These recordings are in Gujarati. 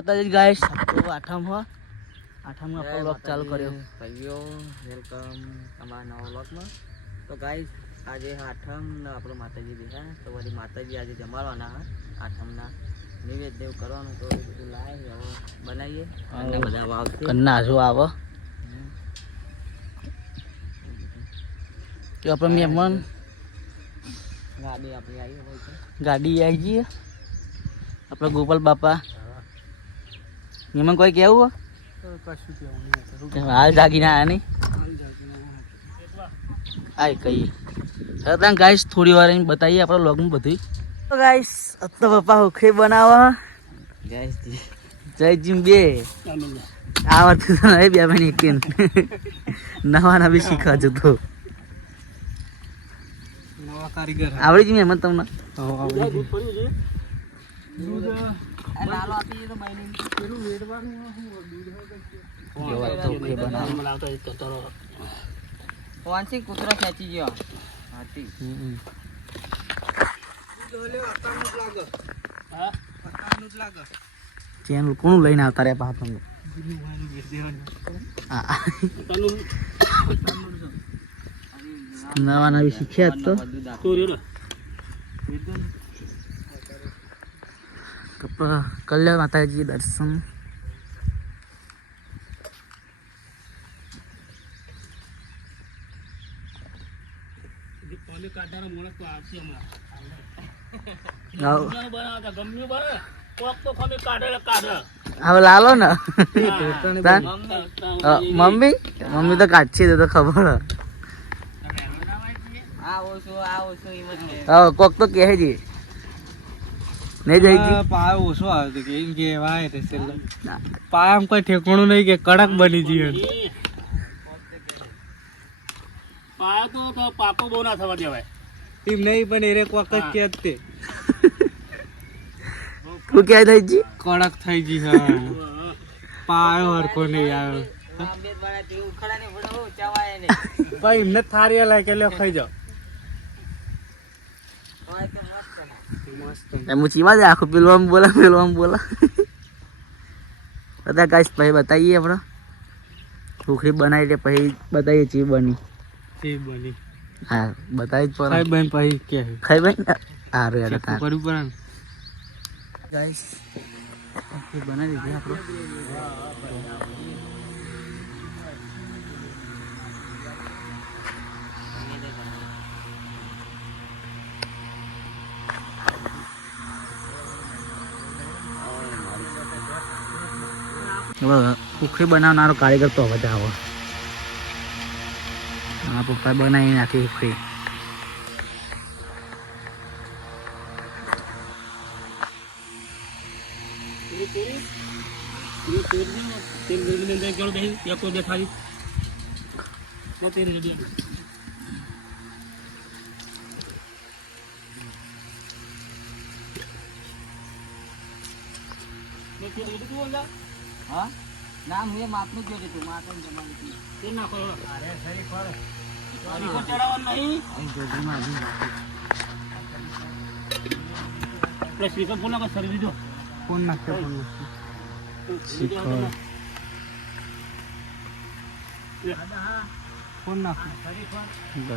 માતાજી ગાઈસ તો આઠમ હો. આઠમ આપણો વ્લોગ ચાલુ કર્યો. ભાઈઓ વેલકમ અમારા નવા વ્લોગમાં તો ગાઈસ આજે આઠમ ને આપણો માતાજી બેઠા તો વળી માતાજી આજે જમાડવાના આઠમના. નિવેદ દેવ કરવાનું તો બધું લાવી હવે બનાવીએ. અને બધા આવશે કન્ના હજુ આવો. તો આપણે મહેમાન. ગાડી આપણી આવી હોય છે. ગાડી આવી જઈએ આપણે ગોપાલ બાપા. મહેમાન કોઈ કેવું હો? હાલ જાગીને ના નહીં? આય કહીએ હતા ગાઈસ થોડી વાર એને બતાવીએ આપણા લોગમાં બધું તો ગાઈસ તો પપ્પા હુખે બનાવવા. ગાઈસ જય જીમ બે આવડતું તો નહીં બે ભાઈ એક નવા નવી શીખવા જતો. નવા કારીગર. આવડી જ મહેમાન તમને લાલો આપી તો કેવા તો ઉખડી વાંચી કૂતરો. ખેંચી ગયો. હાથી. હમ. ચેનલ કોણ લઈને આવતા રે પા તમને નવા નવી શીખ્યા તો. કલ્યાણ માતાજી દર્શન. હવે લાલો ને. મમ્મી? મમ્મી તો કાચી દે તો ખબર કોક તો કહે છે. નહીં જાય જી? ઓછો આવે કે એમ કહેવાય રે છેલ્લે. પાય આમ કોઈ ઠેકાણું નહીં કે કડક બની જઈએ પાયો તો તો પાકો બહુ ના થવા દેવાય. એમ નહીં પણ એરે કોક જ કે જ તે. તું ક્યાં થઈ જી કડક થઈ ગઈ હા. પાયો હરખો નહીં આવ્યો. ભાઈ એમને થારી લાગે કે લ્યો ખાઈ જાઓ હોય તો ચીવા દે આખું પેલું આમ બોલા પેલું આમ બોલા. બધા ગાઈસ પછી બતાવીએ આપણે. સુખડી બનાવી એટલે પછી બતાવીએ ચી બની. તે બની. હા બતાવી જ ખાઈ પડે બેન પછી કે. ખાઈ ભાઈ સારું યાર ચેક કરવું પડે ગાઈસ બનાવી દીધી આપણે. ઉખડી બનાવનારો કારીગર તો જ આવો. મારા પપ્પા બનાવી નાખી ઉખડી તેલ ગરમી હા? નામ હું માપનું જ જોયું તું માપન જમાડી તું તેલ નાખો અરે સરી પર હરીકો ચડાવવાનું નહીં? સ્પીકર ફોન નાખો સરી દીધો. ફોન નાખે ફોન નાખે શીખો ફોન નાખે.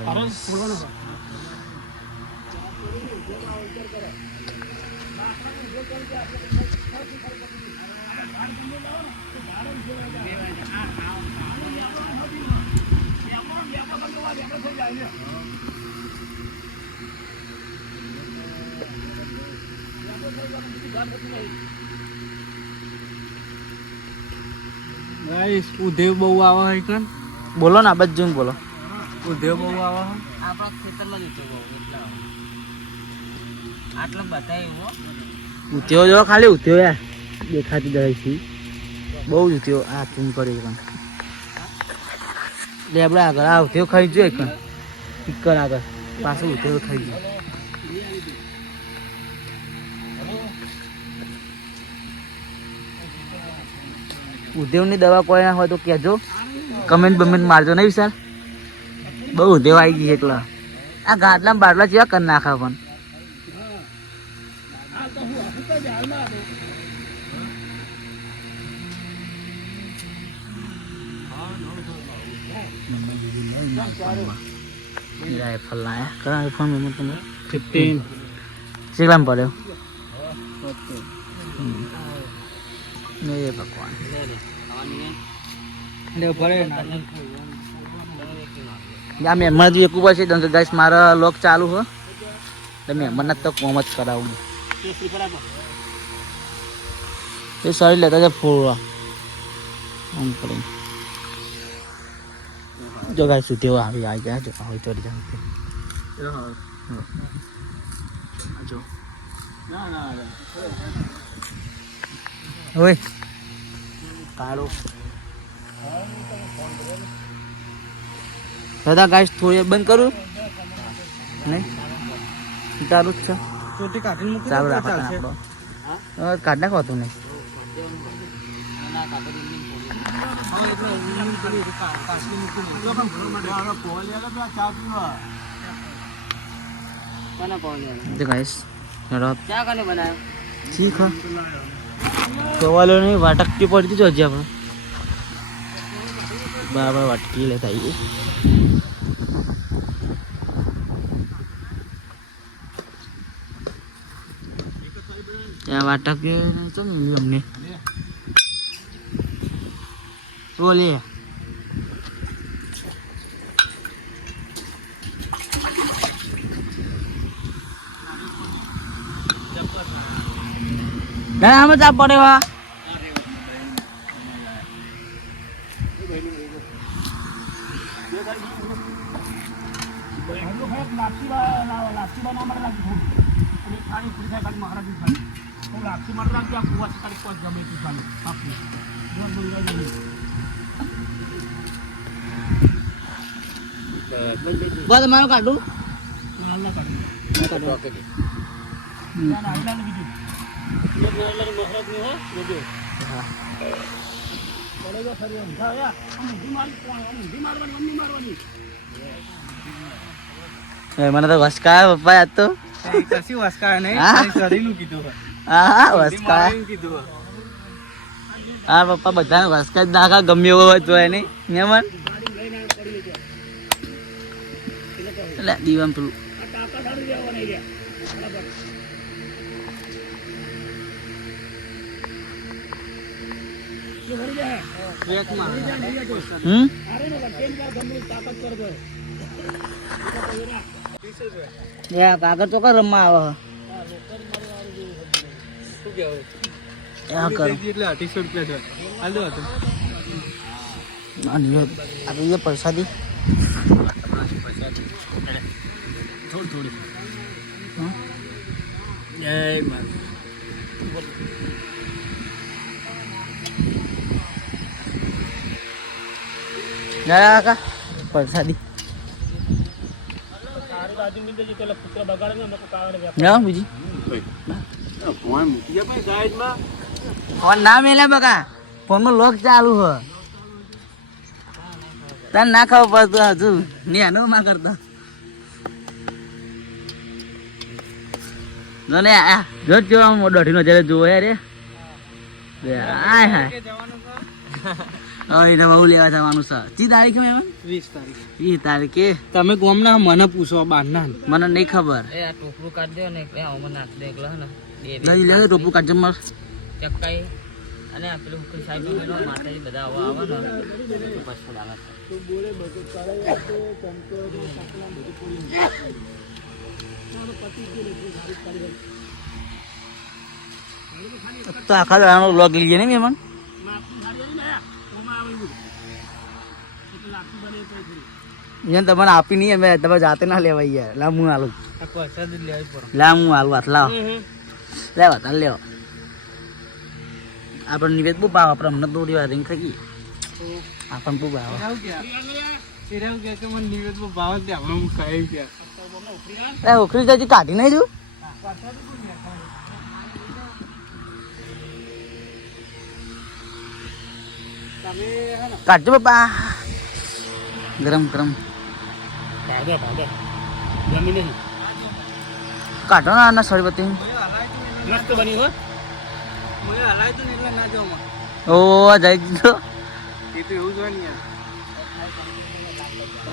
અરે બોલવાનો ગાઈસ ઉધેવ બહુ આવે હે કન બોલો ને આ બાજુ બોલો. ઉધેવ બહુ આવા હે આપણા ખેતરમાં જ હતો બહુ એટલા આટલા બધા એવો. ઉત્યો જો ખાલી ઉત્યો યાર. દેખાતી જાય છે. બહુ જ થયો આ તું કરે પણ. આપણે આગળ, આ થયો ખાઈ જોઈએ પણ ઇકર આગળ, પાછું ઉત્યો ખાઈ ગયો. ઉધેવની દવા કોઈ ના હોય તો કહેજો. કમેન્ટ બમેન્ટ મારજો નહીં વિશાલ. બહુ ઉધેવ આવી ગઈ એકલા. આ ગાદલા બાટલા જેવા કરી નાખા પણ. આઈફોનમાં આઈફોન લાયા કયા આઈફોન મેં તમે ફિફ્ટીન કેટલામાં પડ્યો એ ભગવાન આ મહેમાન જ એકું પછી કારણ કે ગાઈસ મારા લોક ચાલુ હો એટલે મહેમાનને તો કોમ જ કરાવું એ સારી લેતા છે ફોડવા આમ કરીને જો ગાય સુધી આવી આવી ગયા જો હોય તો જો હોય કાળો દાદા ગાઈસ થોડી બંધ કરું નહીં ચાલુ જ છે ચોટી કાઢીને મૂકી ચાલશે. કાઢ નહીં નહીં વાટકતી પડતી જો હજી આપણે. બરાબર વાટકી લેતા આવીએ ત્યાં વાટક તો મિલી અમને. બોલે. ના જ આપ પડે વા બસ તમારું કાઢું. એ મને તો વસકા પપ્પા યાદ તો. કશી વસકા નહીં? ખાલી કીધું હા વસકા મારીને કીધું હા પપ્પા બધાને વસકા જ નાખા ગમે એવો હોય તો એની. મહેમાન એટલે દીવામ પેલું. હમ કાગળ તો કર રમવા આવે શું કહેવાય? એ હા કરો એટલે અઢીસો રૂપિયા છે હાલ દો હતું. અને આપણે જે પ્રસાદી થોડી? જય મા જા કાકા. પ્રસાદી. ના બીજી. ફોન ના મેલે બકા. ફોનમાં લોક ચાલુ હ. તને ના ખબર પડતું હજુ. ને એનો માં કરતા. જો ને આ જો જો આમ દોઢી નો જયારે એ. લે, આય હાય. હવે એને બહુ લેવા જવાનું છે. કી તારીખ એમાં? વીસ તારીખ. ઈ તારીખે. તમે ગોમના મને પૂછો બારના મને નહીં ખબર. એ આ ટોપરું કાઢ દો ને એટલે મને નાખ દે એકલા ને. લઈ લે ટોપું કાઢજો માર. ચક્કાઈ અને આ પેલું ઉકળી સાહેબનું મેલો માતાજી બધા આવા આવે ને. તો બસ ફોડાવે છે. તો આખા દાડાનો વ્લોગ લઈએ ને મહેમાન? એને તમને આપી નહીં, અમે તમે જાતે ના લેવાય યાર. લા હું આલું લા હું લાવ. લેવા તાર લેવા. આપણે નિવેદ બહુ ભાવ, આપણે હમણાં દોડી વાર રીંગ ખાઈ આપણને બહુ ભાવ. નિવેદ બહુ ભાવ આપણે એ ઓખરી જજી કાઢી નહીં છું કાઢજો બાપા ગરમ ગરમ. કાઢો ના આના સળીપતિ મસ્ત બની હો. મને હલાય તો ને ના જાઉં ઓ જઈ દીધો એ તો એવું જ હોય ને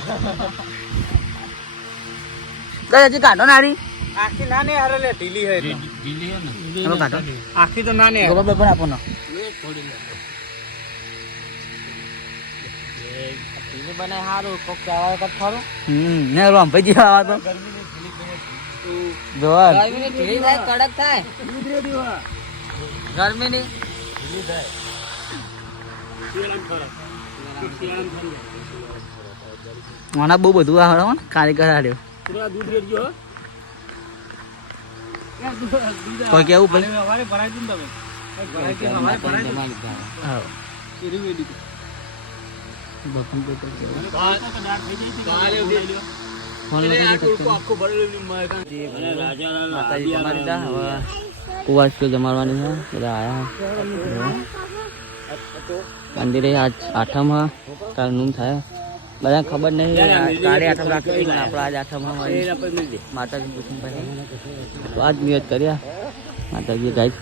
હજી કાઢો નારી આખી ના ને હારે લે ઢીલી હે એટલે. હવે કાઢો. આખી તો ના ને ગોબર બેબર આપો ને. ટીવી બનાય સારું કોક કહેવાય કર ખરું. હમ ને રોમભાઈ જેવા આવા તો. જોવા ગરમીની ઢીલી થાય કડક થાય. ગરમીની. મને બહુ બધું આવડે હો ને કારીગર હાર્યો દૂધ રેડજો હો. કોઈ કેવું ભાઈ સવારે ભરાઈ દીધું ને તમે ભરાઈ દીધું, સવારે ભરાઈ દીધું. હા એ રહ્યું એ દીધું. બફન પેપર કેવું કાલે ઉઠી. એટલે આ ટોળકો આખો ભરેલું ને મેં કાં- માતાજી જમાડી દા હવે કુવાસ કે જમાડવાની છે બધા આયા મંદિરે આજ આઠમ હા કાલનું થાય બધા ખબર નહીં કાલે આઠમ રાખી આપણે આજ આઠમ માતાજી પૂછું પછી. તો આજ નિયત કર્યા. માતાજી ગાય.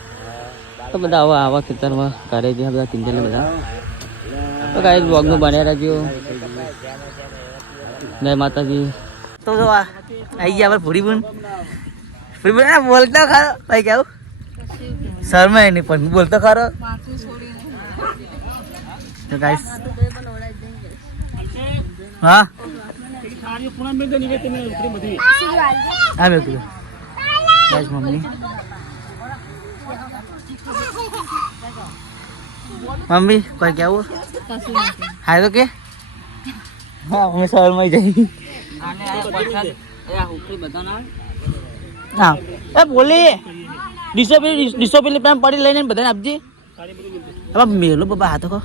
તો બધા આવા આવા ખેતરમાં કરે છે બધા ચિંતા બધા. તો કાંઈ બ્લોગનું બન્યા રહેજો. જય માતાજી. તો જો આ આવી ગયા આપણે ભૂરી બુન ભૂરી બુન બોલતો ખરો. ભાઈ કેવું? શરમાય નહીં પણ બોલતો ખરો. તો ગાઈસ હા? હા, મેં કીધું. મમ્મી. કોઈ કેવું હા તો કે. હા, અમે શરમાઈ જઈ હા. એ બોલી. ડિસો પેલી ડીસો પડી લઈને બધાને આપજે. હવે મેલો બાબા, હાથો કહો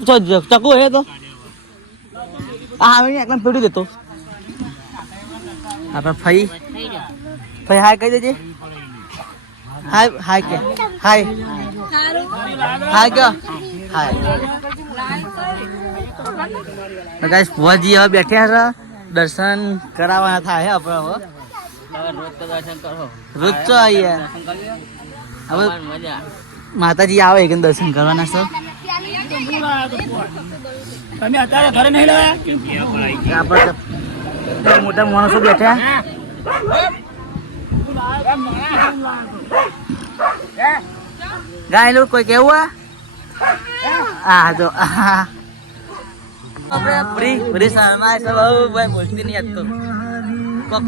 તો જ- ચકુ હે તો આ આવીને એકદમ પેડું દેતો આપણે ફઈ ફઈ હાય કહી દેજે હાય હાય કે હાય હાય કે હાય. ગાઈસ ભુવાજી હવે બેઠ્યા છે. દર્શન કરાવવાના થાય આપણે હવે. રોજ તો આવીએ. હવે માતાજી આવે કે દર્શન કરવાના સર તમે અત્યારે ઘરે નહીં લાવ્યા? આપણે મોટા માણસો બેઠા. ગાય કોઈ કેવું આ હા તો આપણે ફ્રી ફ્રી શર્મા છે બહુ ભાઈ બોલતી નહીં આજ તો કોક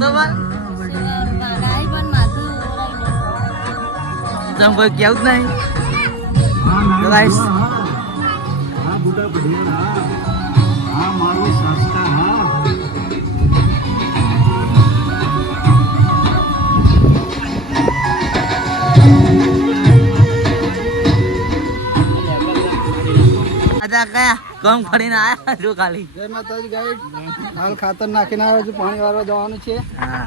તમ કોઈ કેવું જ નહીં. ગાઈસ હા બુડા ગમ કરીને આયા છું ખાલી. જય માતાજી ગાઈડ હાલ ખાતર નાખીને આવ્યો છું પાણી વાળવા જવાનું છે. હા.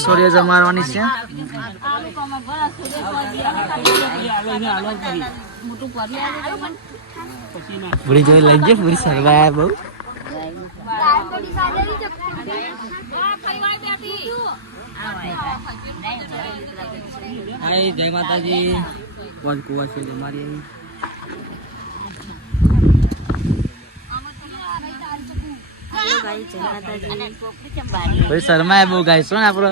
સૂર્ય છે. પૂરી જોઈ લઈ જાય પૂરી સરવાયા બહુ. હાય જય માતાજી. કોણ કુવા છે મારી પૂરી શર્મા બહુ ગાઈશો ને આપણો?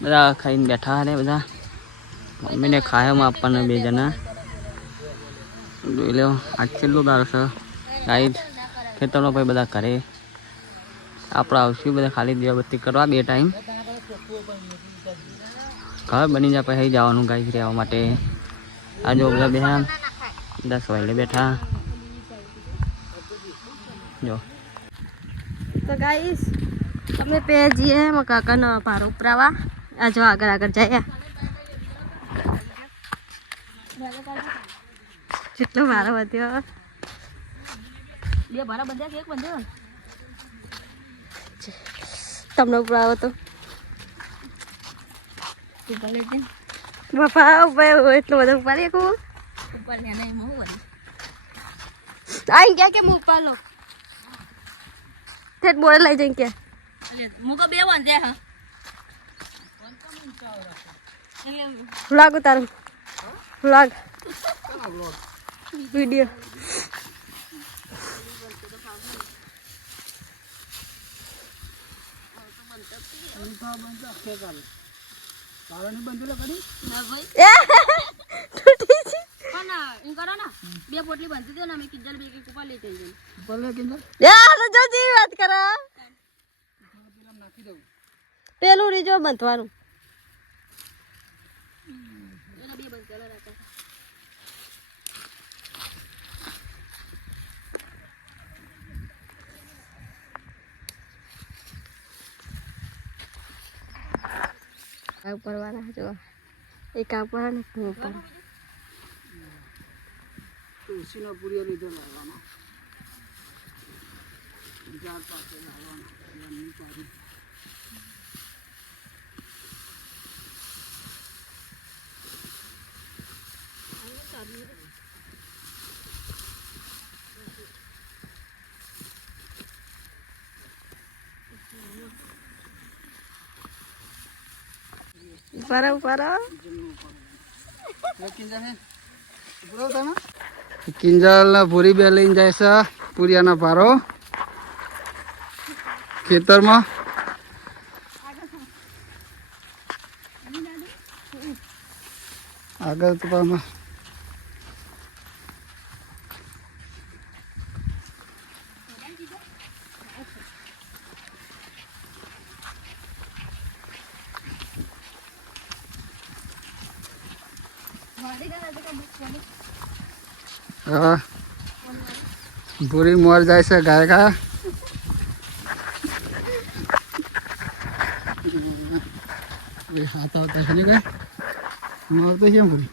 બધા ખાઈને બેઠા રે બધા. મમ્મીને ખાવામાં આપવાના બે જણા. જોઈ લો આ કેટલું દારો છે ગાઈડ ખેતરો ભાઈ બધા ઘરે. આપણે આવશે બધા ખાલી દીવાબત્તી કરવા બે ટાઈમ. ઘર બની જાય પછી જવાનું ગાય રહેવા માટે. આજે જો બધા બેઠા દસ વાગે બેઠા. જો. તો ગાઈસ, અમે પે જઈએ એમાં કાકાનો પારો ઉપરાવા. આ જો આગળ આગળ જઈએ. જેટલો મારો વધ્યો. બે ભાડા બંધ્યા કે એક બંધ્યો તમને ઉપર આવો તો. બાપા ઉપર એટલો બધો ઉપાડી શકું ઉપર ને નહીં હું આઈ ગયા કે હું ઉપર લો ઠેઠ બોલે લઈ જઈ કે. એટલે મુકો બે બંધ્યા હા. વ્લોગ ઉતારું. વ્લોગ વીડિયો ના ભાઈ તૂટી છે પણ એમ કરો ને બે પોટલી બંધી દો ને અમે કિંજલ બે ઉપર લઈ જઈ યાર જો વાત કરે. પેલું રીજો બંધવાનું એના બે બંધેલા રાખે આ ઉપર વાળા જો એ ઉપર ને હું ઉપર. તુલસીનો પૂરીઓ લીધો લાવવાનો. ઝાડ પાસે લાવવાનો. ઉપર ઉપર કિંજલ પૂરી બે લઈને જાય છે પૂરિયાનો પારો. ખેતરમાં. આગળ પૂરી મોર જાય છે ગાય કા હાથ આવતા છે ને કઈ મોર તો કેમ પૂરી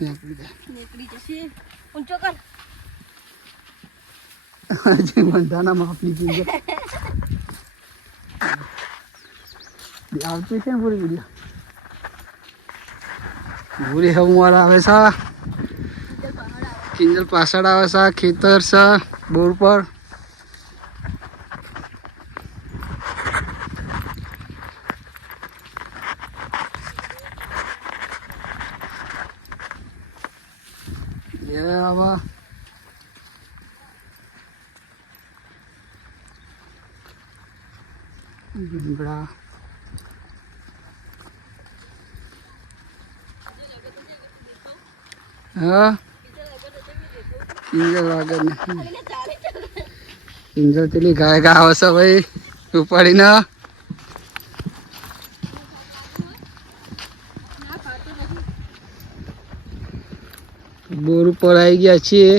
નીકળી જા. નીકળી જા. આવતી છે ને પૂરી વીડિયો પૂરી હમવાર આવે છે. કિંજલ પાછળ આવે છે, ખેતર છે, બોર પર. આવા. હા? કિંજલ આગળ નહીં પેલી ગાય ગા આવે છે ભાઈ બોર ઉપર આવી ગયા છીએ.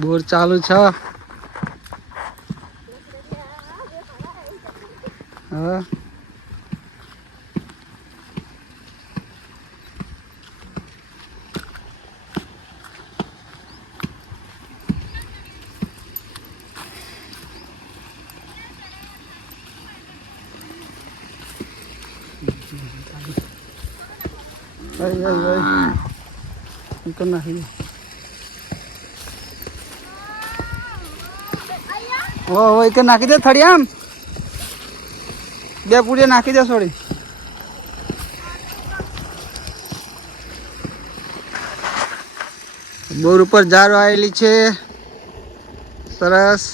બોર ચાલુ છે. હા? Ay. Ito na. ઓ ઓ કે નાખી દે થોડી આમ. બે પૂરી નાખી દે સોરી બોર ઉપર જાર આવેલી છે. સરસ.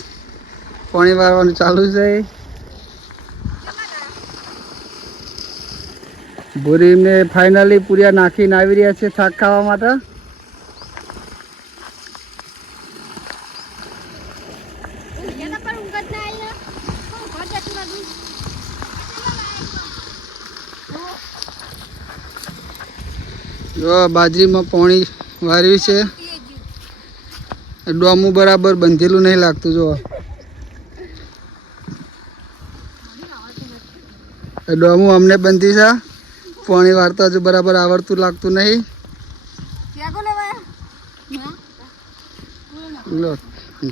પાણી વાળવાનું ચાલુ છે. બોરીને ફાઇનલી પૂરિયા નાખીને આવી રહ્યા છે શાક ખાવા માટે. જો બાજરીમાં પાણી વાર્યું છે. ડોમું બરાબર બંધેલું નહીં લાગતું જો ડોમું અમને બંધી છે. પાણી વાર્તા હજુ બરાબર આવડતું લાગતું નહીં લો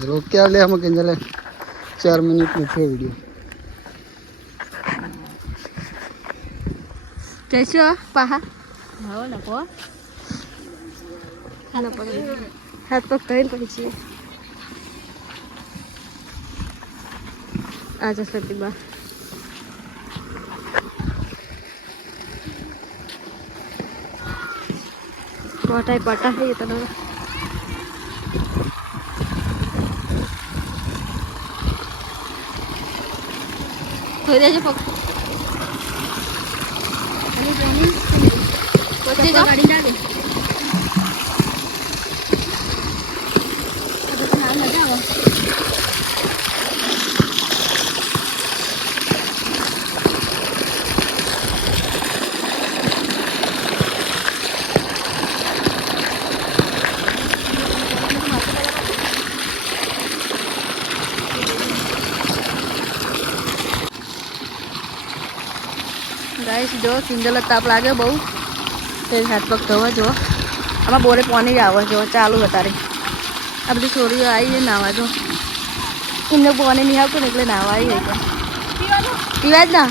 રોક્યા લે અમે કે લે ચાર મિનિટનો છે વીડિયો જઈશું પાહા હવે લખો હાલો પકડ હાથ પગ કરીને પછી છીએ આ જશે પ્રતિભા પટાઈ પટા થઈ તો થોઈ દેજો પગ વચ્ચે જાઓ સિંગલ તાપ લાગે બહુ. તે હાથ પગ ધોવા જુઓ. આમાં બોરે પાણી જ આવે જો ચાલુ અત્યારે આ બધી છોરીઓ આવી નાવા જો એમને પાણી નહીં આવતું ને એટલે નાવા આવી ગઈ પીવા જ ના.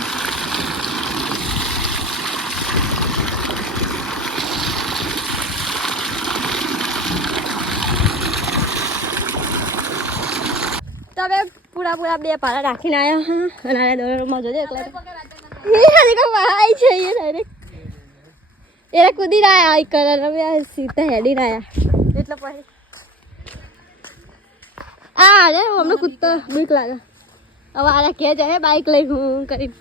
તમે પૂરા પૂરા બે પારા રાખીને આવ્યા અને દોરમાં જોજે એકલા હજી કોઈ ભાઈ છે એ ડાયરેક્ટ એને કૂદી રહ્યા આ કલર હવે આ સીતા હેડી રહ્યા એટલે પછી આ અરે અમને કૂદતો બીક લાગે હવે આને કે જાય બાઈક લઈ હું કરી